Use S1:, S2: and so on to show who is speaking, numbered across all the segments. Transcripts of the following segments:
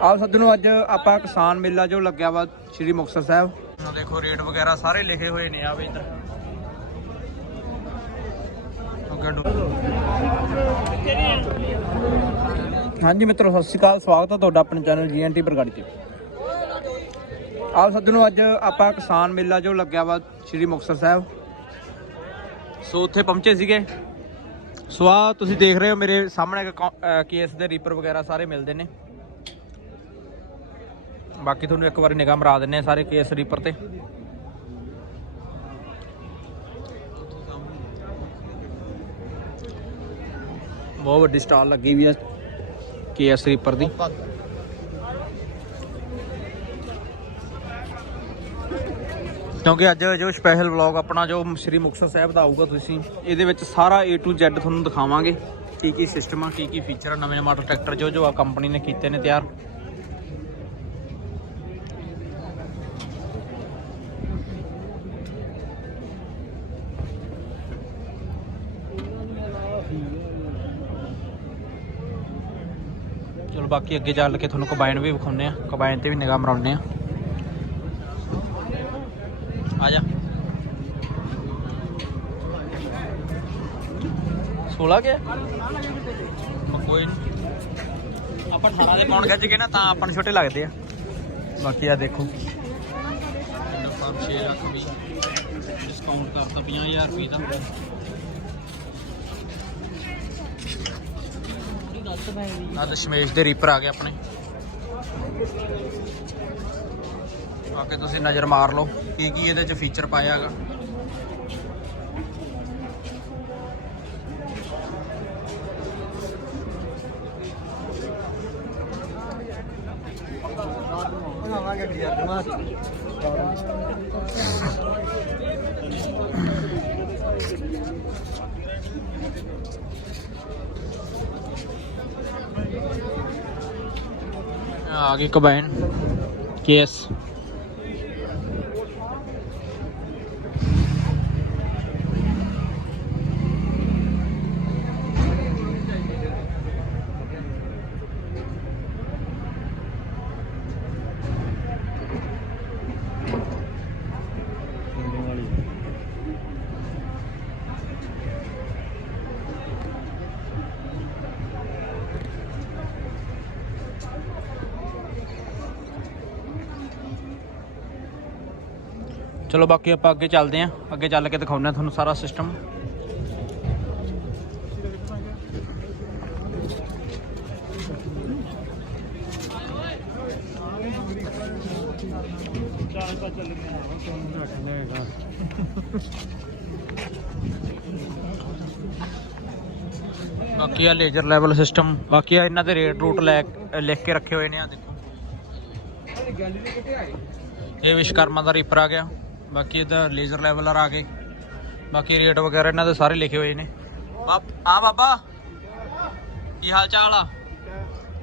S1: ਆਪ ਸੱਜਣੋ ਅੱਜ ਆਪਾਂ ਕਿਸਾਨ ਮੇਲਾ ਜੋ ਲੱਗਿਆ ਵਾ ਸ਼੍ਰੀ ਮੁਕਤਸਰ ਸਾਹਿਬ। ਆ ਦੇਖੋ ਰੇਟ ਵਗੈਰਾ ਸਾਰੇ ਲਿਖੇ ਹੋਏ ਨੇ ਆ ਵੀ ਇੱਧਰ। ਹਾਂਜੀ ਮਿੱਤਰੋ ਸਤਿ ਸ਼੍ਰੀ ਅਕਾਲ ਸਵਾਗਤ ਹੈ ਤੁਹਾਡਾ ਆਪਣੇ ਚੈਨਲ ਜੀਐਨਟੀ ਬਰਗਾੜੀ ਤੇ। ਆਪ ਸੱਜਣੋ ਅੱਜ ਆਪਾਂ ਕਿਸਾਨ ਮੇਲਾ ਜੋ ਲੱਗਿਆ ਵਾ ਸ਼੍ਰੀ ਮੁਕਤਸਰ ਸਾਹਿਬ। ਸੋ ਉੱਥੇ ਪਹੁੰਚੇ ਸੀਗੇ। ਸੋ ਆ ਤੁਸੀਂ ਦੇਖ ਰਹੇ ਹੋ ਮੇਰੇ ਸਾਹਮਣੇ ਕੇਸ ਦੇ ਰੀਪਰ ਵਗੈਰਾ ਸਾਰੇ ਮਿਲਦੇ ਨੇ। ਬਾਕੀ ਤੁਹਾਨੂੰ ਇੱਕ ਵਾਰੀ ਨਿਗਾਹ ਮਰਾ ਦਿੰਨੇ ਆ ਸਾਰੇ ਕੇਸ ਰੀਪਰ ਤੇ। ਬਹੁਤ ਵੱਡੀ ਸਟਾਲ ਲੱਗੀ ਵੀ ਆ ਕੇਸ ਰੀਪਰ ਦੀ। ਕਿਉਂਕਿ ਅੱਜ ਜੋ ਸਪੈਸ਼ਲ ਵਲੌਗ ਆਪਣਾ ਜੋ ਸ੍ਰੀ ਮੁਕਤਸਰ ਸਾਹਿਬ ਦਾ ਆਊਗਾ ਤੁਸੀਂ, ਇਹਦੇ ਵਿੱਚ ਸਾਰਾ A to Z ਤੁਹਾਨੂੰ ਦਿਖਾਵਾਂਗੇ ਕੀ ਕੀ ਸਿਸਟਮ ਆ, ਕੀ ਕੀ ਫੀਚਰ ਆ, ਨਵੇਂ ਮਾਡਲ ਟਰੈਕਟਰ ਜੋ ਜੋ ਆ ਕੰਪਨੀ ਨੇ ਕੀਤੇ ਨੇ ਤਿਆਰ। ਬਾਕੀ ਅੱਗੇ ਚੱਲ ਕੇ ਤੁਹਾਨੂੰ ਕੰਬਾਈਨ ਵੀ ਵਿਖਾਉਨੇ ਆ ਕੰਬਾਈਨ ਤੇ ਵੀ ਨਿਗਾਹ ਮਰਾਉਨੇ ਆ ਆ ਜਾ। 16 ਕੇ ਕੋਈ ਆਪਾਂ 18 ਦੇ ਪਾਉਣ ਗੱਜ ਕੇ ਨਾ, ਤਾਂ ਆਪਾਂ ਨੂੰ ਛੋਟੇ ਲੱਗਦੇ ਆ। ਬਾਕੀ ਆ ਦੇਖੋ। ਡਿਸਕਾਊਂਟ ਕਰਤਾ 50000 ਰੁਪਏ ਦਾ ਆ ਦਸ਼ਮੇਸ਼ ਦੇ ਰੀਪਰ ਆ ਗਏ ਆਪਣੇ। ਆ ਕੇ ਤੁਸੀਂ ਨਜ਼ਰ ਮਾਰ ਲਓ, ਕੀ ਕੀ ਇਹਦੇ ਚ ਫੀਚਰ ਪਾਇਆ ਹੈਗਾ। ਆ ਗਈ ਕੰਬਾਈਨ ਕੇਸ ਚਲੋ ਬਾਕੀ ਆਪਾਂ ਅੱਗੇ ਚੱਲਦੇ ਆਂ ਅੱਗੇ ਚੱਲ ਕੇ ਦਿਖਾਉਂਦੇ ਆ ਤੁਹਾਨੂੰ ਸਾਰਾ ਸਿਸਟਮ ਬਾਕੀ ਆ ਲੇਜ਼ਰ ਲੈਵਲ ਸਿਸਟਮ ਬਾਕੀ ਆ ਇਹਨਾਂ ਦੇ ਰੇਟ ਰੂਟ ਲੈ ਲਿਖ ਕੇ ਰੱਖੇ ਹੋਏ ਨੇ ਆ ਦੇਖੋ। ਇਹ ਵਿਸ਼ਕਰਮਾ ਦਾ ਰੀਪਰ ਆ ਗਿਆ। ਬਾਕੀ ਇਹਦਾ ਲੇਜ਼ਰ ਲੈਵਲਰ ਆ ਗਏ ਬਾਕੀ ਰੇਟ ਵਗੈਰਾ ਇਹਨਾਂ ਦੇ ਸਾਰੇ ਲਿਖੇ ਹੋਏ ਨੇ। ਆ ਬਾਬਾ। ਕੀ ਹਾਲ ਚਾਲ ਆ?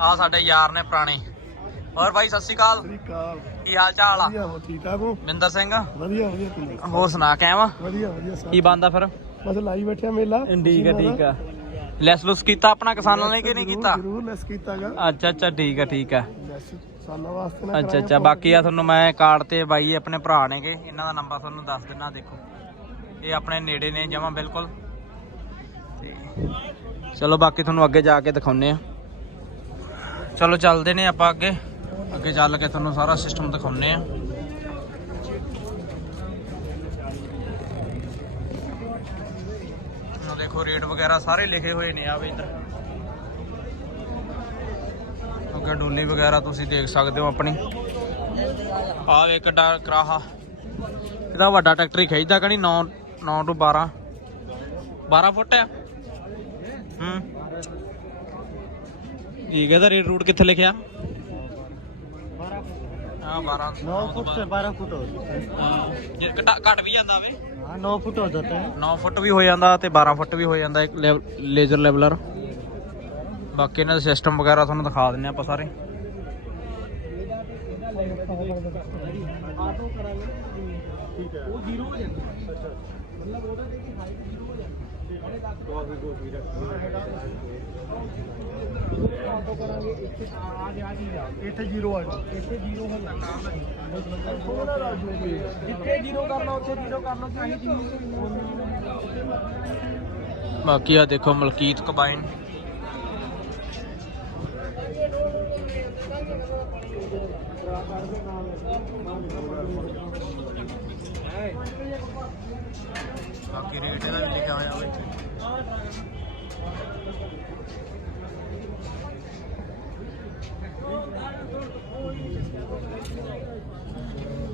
S1: ਆ ਸਾਡੇ ਯਾਰ ਨੇ ਪੁਰਾਣੇ। ਹੋਰ ਭਾਈ ਸਤਿ ਸ਼੍ਰੀ ਅਕਾਲ। ਕੀ ਹਾਲ ਚਾਲ ਆ
S2: ਠੀਕ ਠਾਕ ਹੋ?
S1: ਮਿੰਦਰ ਸਿੰਘ।
S2: ਵਧੀਆ ਵਧੀਆ ਤੂੰ
S1: ਹੋਰ ਸੁਣਾ ਕਿਵੇਂ? ਆ
S2: ਵਧੀਆ ਵਧੀਆ
S1: ਕੀ ਬੰਦਾ ਫਿਰ?
S2: ਬਸ ਲਾਈ ਬੈਠਿਆ ਮੇਲਾ।
S1: ਠੀਕ ਆ ਠੀਕ ਆ। ਲੈਸ ਲੁਸ ਕੀਤਾ ਆਪਣਾ ਕਿਸਾਨਾਂ ਨੇ ਕਿ ਨਹੀਂ ਕੀਤਾ?
S2: ਜ਼ਰੂਰ ਲੈਸ ਕੀਤਾਗਾ।
S1: ਅੱਛਾ ਅੱਛਾ ਠੀਕ ਆ ਠੀਕ ਆ।
S2: ਸਾਲਾਂ ਵਾਸਤੇ ਨਾ
S1: ਅੱਛਾ ਅੱਛਾ ਬਾਕੀ ਆ ਤੁਹਾਨੂੰ ਮੈਂ ਕਾਰਡ ਤੇ ਬਾਈ ਆਪਣੇ ਭਰਾ ਨੇਗੇ ਇਹਨਾਂ ਦਾ ਨੰਬਰ ਤੁਹਾਨੂੰ ਦੱਸ ਦਿੰਨਾ ਦੇਖੋ। ਇਹ ਆਪਣੇ ਨੇੜੇ ਨੇ ਜਮਾ ਬਿਲਕੁਲ। ਤੇ ਚਲੋ ਬਾਕੀ ਤੁਹਾਨੂੰ ਅੱਗੇ ਜਾ ਕੇ ਦਿਖਾਉਨੇ ਆ। ਚਲੋ ਚੱਲਦੇ ਨੇ ਆਪਾਂ ਅੱਗੇ। ਅੱਗੇ ਚੱਲ ਕੇ ਤੁਹਾਨੂੰ ਸਾਰਾ ਸਿਸਟਮ ਦਿਖਾਉਨੇ ਆ। ਆ ਦੇਖੋ ਰੇਟ ਵਗੈਰਾ ਸਾਰੇ ਲਿਖੇ ਹੋਏ ਨੇ ਆ ਵੀ ਇੱਧਰ। ਅੱਗੇ ਡੋਲੀ ਵਗੈਰਾ ਤੁਸੀਂ ਦੇਖ ਸਕਦੇ ਹੋ ਆਪਣੀ। ਆ ਵੇਖ ਡਾ ਕਰਾਹਾ। ਇਹਦਾ ਵੱਡਾ ਟਰੈਕਟਰ ਹੀ ਖਿੱਚਦਾ ਕਣੀ 9 9 ਤੋਂ 12 12 ਫੁੱਟ ਆ। ਹੂੰ। ਠੀਕ ਹੈ ਰੇਟ ਰੂਟ ਕਿੱਥੇ ਲਿਖਿਆ? 12 ਹਾਂ 12
S2: ਫੁੱਟ ਤੇ 12 ਫੁੱਟ
S1: ਹੋ ਜੇ ਘਟ ਵੀ ਜਾਂਦਾ ਵੇ।
S2: 9 ਫੁੱਟ ਹੋ ਜਾਂਦਾ।
S1: 9 ਫੁੱਟ ਵੀ ਹੋ ਜਾਂਦਾ ਤੇ 12 ਫੁੱਟ ਵੀ ਹੋ ਜਾਂਦਾ ਇੱਕ ਲੇਜ਼ਰ ਲੈਵਲਰ
S2: बाकी इन्हों सिस्टम वगैरह थोड़ा दिखा दें आप सारे बाकी देखो मलकीत कबाइन
S1: ਬਾਕੀ ਰੇਟ ਇਹਦਾ ਵੀ ਲਿਖਿਆ ਹੋਇਆ ਵਿੱਚ।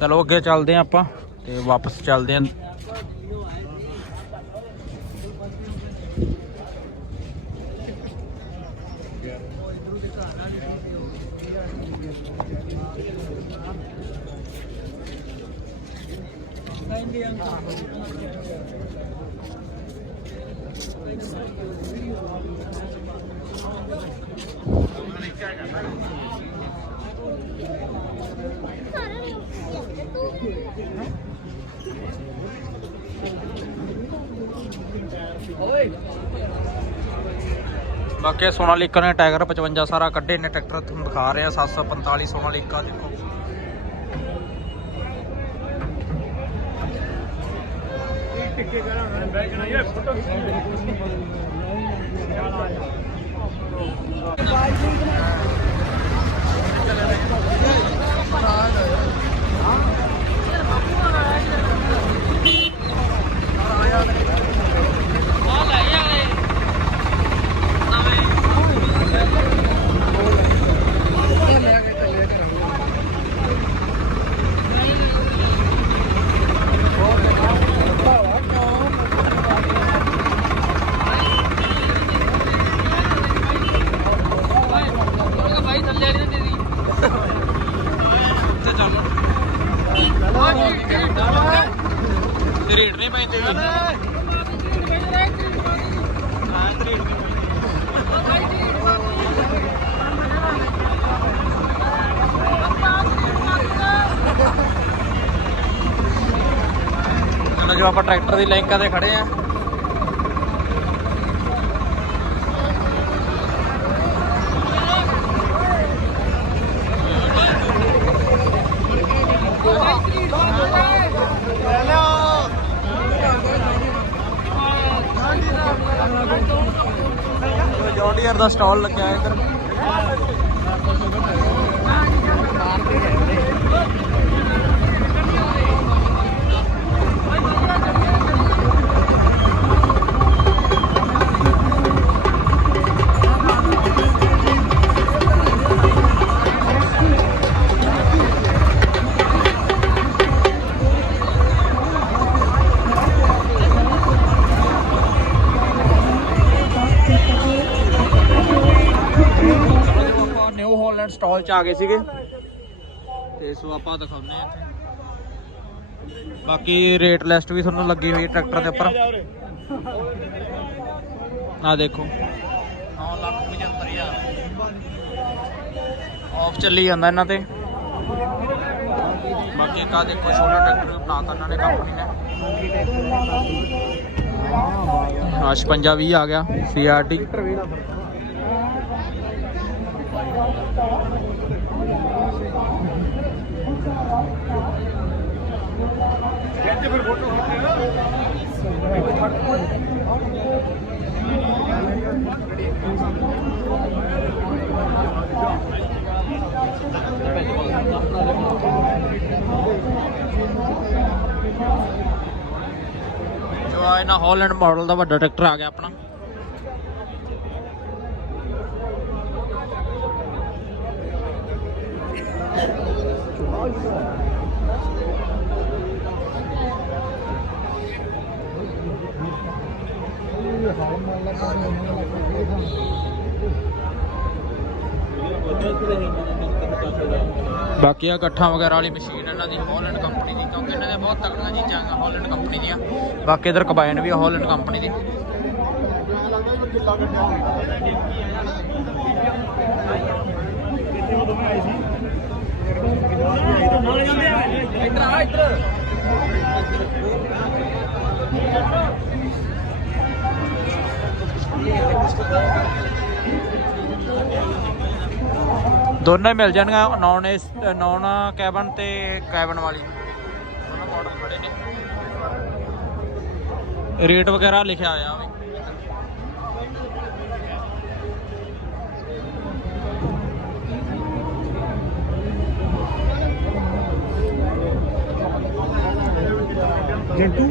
S1: ਚਲੋ ਅੱਗੇ ਚੱਲਦੇ ਹਾਂ ਆਪਾਂ ਤੇ ਵਾਪਸ ਚੱਲਦੇ ਹਾਂ। ਬਾਕੀ ਸੋਨਾਲੀਕਾ ਨੇ ਟਾਈਗਰ 55 ਸਾਰਾ ਕੱਢੇ ਨੇ, ਟਰੈਕਟਰ ਤੁਹਾਨੂੰ ਦਿਖਾ ਰਹੇ ਆ 745 ਸੋਨਾਲੀਕਾ ਦੇਖੋ।
S2: ਟਿੱਕੇ ਕਰਾਂ ਬੈਠ ਨਾ ਇਹ ਫੋਟੋ
S1: ਰੇਟ ਨਹੀਂ ਪੈਂਦੇ ਜੀ ਚਲੋ ਜੋ ਆਪਾਂ ਟਰੈਕਟਰ ਦੀ ਲੈਂਕਾਂ ਤੇ ਖੜੇ ਆ। ਦਾ ਸਟਾਲ ਲੱਗਿਆ ਹੈ ਇੱਧਰ। ਆਪਾਂ ਨਿਊ ਹਾਲੈਂਡ ਸਟਾਲ 'ਚ ਆ ਗਏ ਸੀਗੇ। ਤੇ ਸੋ ਆਪਾਂ ਦਿਖਾਉਂਦੇ ਆ ਇੱਥੇ। ਬਾਕੀ ਰੇਟ ਲਿਸਟ ਵੀ ਤੁਹਾਨੂੰ ਲੱਗੀ ਹੋਈ ਹੈ ਟਰੈਕਟਰ ਦੇ ਉੱਪਰ। ਆ ਦੇਖੋ। 9 ਲੱਖ 75000 ਆਫ ਚੱਲੀ ਜਾਂਦਾ ਇਹਨਾਂ ਤੇ। ਬਾਕੀ ਇੱਕ ਆ ਦੇਖੋ, ਛੋਟਾ ਟਰੈਕਟਰ ਬਣਾਤਾ ਇਹਨਾਂ ਨੇ ਕੰਪਨੀ ਨੇ। ਆ 56 20 ਆ ਗਿਆ ਸੀਆਰਟੀ
S2: ਇੱਥੇ ਫਿਰ ਫੋਟੋ
S1: ਜੋ ਆ ਇਹਨਾਂ ਹਾਲੈਂਡ ਮਾਡਲ ਦਾ ਵੱਡਾ ਟਰੈਕਟਰ ਆ ਗਿਆ ਆਪਣਾ। ਬਾਕੀ ਆ ਗੱਠਾਂ ਵਗੈਰਾ ਵਾਲੀ ਮਸ਼ੀਨ ਇਹਨਾਂ ਦੀ ਹਾਲੈਂਡ ਕੰਪਨੀ ਦੀ, ਕਿਉਂਕਿ ਇਹਨਾਂ ਦੇ ਬਹੁਤ ਤਕੜੀਆਂ ਚੀਜ਼ਾਂ ਆ ਹਾਲੈਂਡ ਕੰਪਨੀ ਦੀਆਂ। ਬਾਕੀ ਇਧਰ ਕੰਬਾਈਨ ਵੀ ਆ ਹਾਲੈਂਡ ਕੰਪਨੀ ਦੀ।
S2: ਇੱਧਰ
S1: ਦੋਨੇ ਮਿਲ ਜਾਣਗੀਆਂ ਨੌਨ ਇਸ ਨੌਨ ਕੈਬਨ ਤੇ ਕੈਬਨ ਵਾਲੀ। ਰੇਟ ਵਗੈਰਾ ਲਿਖਿਆ ਹੋਇਆ
S2: Gentoo.